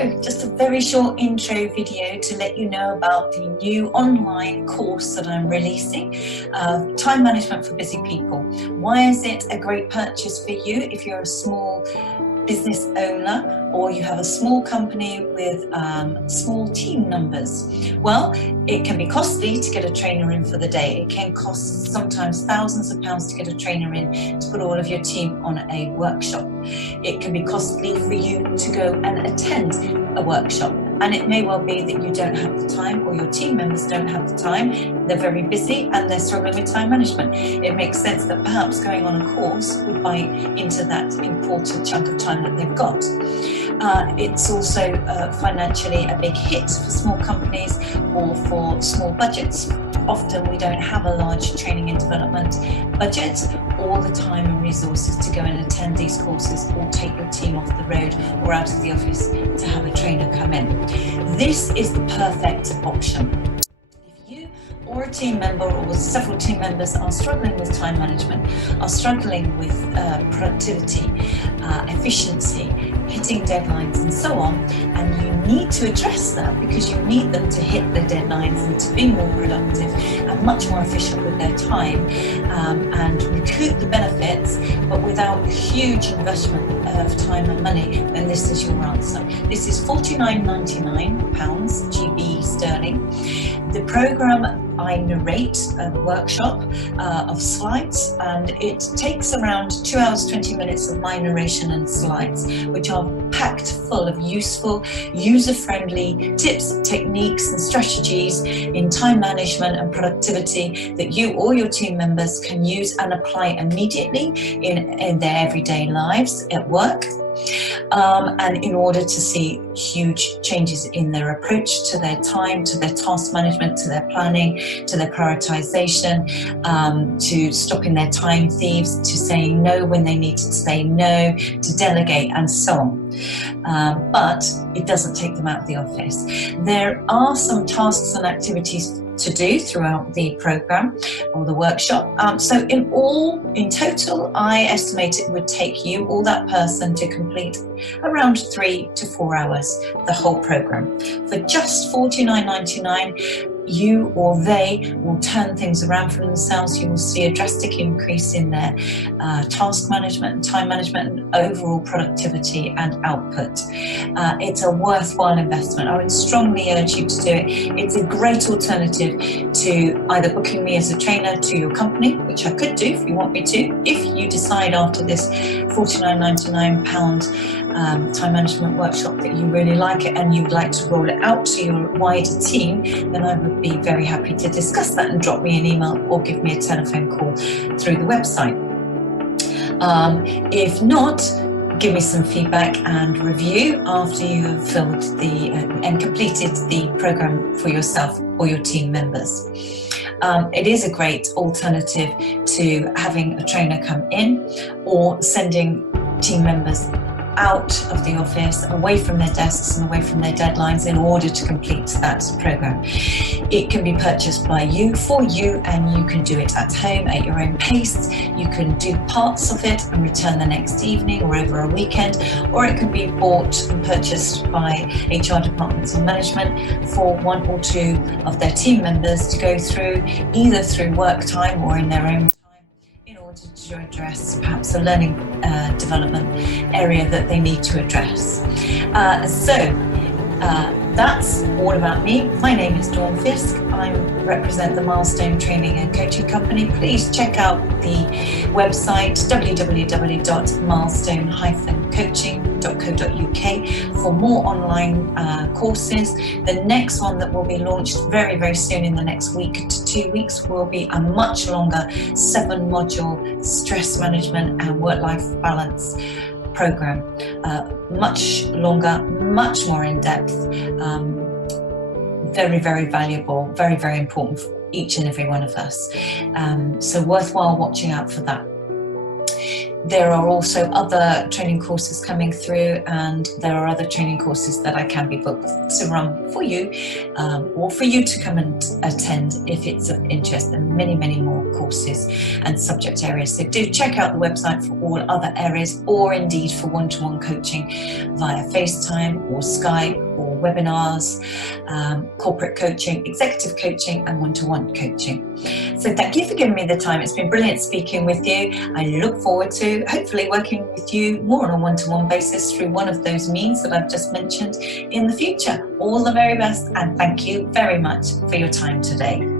So, just a very short intro video to let you know about the new online course that I'm releasing, Time Management for Busy People. Why is it a great purchase for you if you're a small business owner or you have a small company with small team numbers? Well, it can be costly to get a trainer in for the day. It can cost sometimes thousands of pounds to get a trainer in to put all of your team on a workshop. It can be costly for you to go and attend a workshop. And it may well be that you don't have the time, or your team members don't have the time. They're very busy and they're struggling with time management. It makes sense that perhaps going on a course would bite into that important chunk of time that they've got. It's also financially a big hit for small companies or for small budgets. Often we don't have a large training and development budget or the time and resources to go and attend these courses or take your team off the road or out of the office to have a trainer come in. This is the perfect option. If you or a team member or several team members are struggling with time management, are struggling with productivity, efficiency, hitting deadlines and so on, and you need to address that because you need them to hit the deadlines and to be more productive and much more efficient with their time and recoup the benefits, but without a huge investment of time and money, then this is your answer. This is £49.99 GB sterling. The program, I narrate a workshop of slides, and it takes around 2 hours 20 minutes of my narration and slides, which are packed full of useful, user-friendly tips, techniques and strategies in time management and productivity that you or your team members can use and apply immediately in their everyday lives at work. And in order to see huge changes in their approach to their time, to their task management, to their planning, to their prioritization, to stopping their time thieves, to saying no when they need to say no, to delegate and so on. But it doesn't take them out of the office. There are some tasks and activities to do throughout the program or the workshop. So in total, I estimate it would take you or that person to complete around 3 to 4 hours, the whole program. For just £49.99, you or they will turn things around for themselves. You will see a drastic increase in their task management and time management and overall productivity and output. It's a worthwhile investment. I would strongly urge you to do it. It's a great alternative to either booking me as a trainer to your company, which I could do if you want me to. If you decide after this £49.99 time management workshop that you really like it and you'd like to roll it out to your wider team, then I would be very happy to discuss that and drop me an email or give me a telephone call through the website. If not, give me some feedback and review after you have filled and completed the program for yourself or your team members. It is a great alternative to having a trainer come in or sending team members out of the office, away from their desks and away from their deadlines in order to complete that program. It can be purchased by you, for you, and you can do it at home at your own pace. You can do parts of it and return the next evening or over a weekend, or it can be bought and purchased by HR departments and management for 1 or 2 of their team members to go through, either through work time or in their own to address perhaps a learning development area that they need to address. That's all about me. My name is Dawn Fiske. I represent the Milestone Training and Coaching Company. Please check out the website www.milestone-coaching.co.uk for more online courses. The next one that will be launched very, very soon in the next week to 2 weeks will be a much longer 7-module stress management and work-life balance program. Much longer, much more in depth, very, very valuable, very, very important for each and every one of us. So worthwhile watching out for that. There are also other training courses coming through, and there are other training courses that I can be booked to run for you, or for you to come and attend if it's of interest. There are many, many more courses and subject areas. So do check out the website for all other areas, or indeed for one-to-one coaching via FaceTime or Skype or webinars, corporate coaching, executive coaching, and one-to-one coaching. So thank you for giving me the time. It's been brilliant speaking with you. I look forward to hopefully working with you more on a one-to-one basis through one of those means that I've just mentioned in the future. All the very best, and thank you very much for your time today.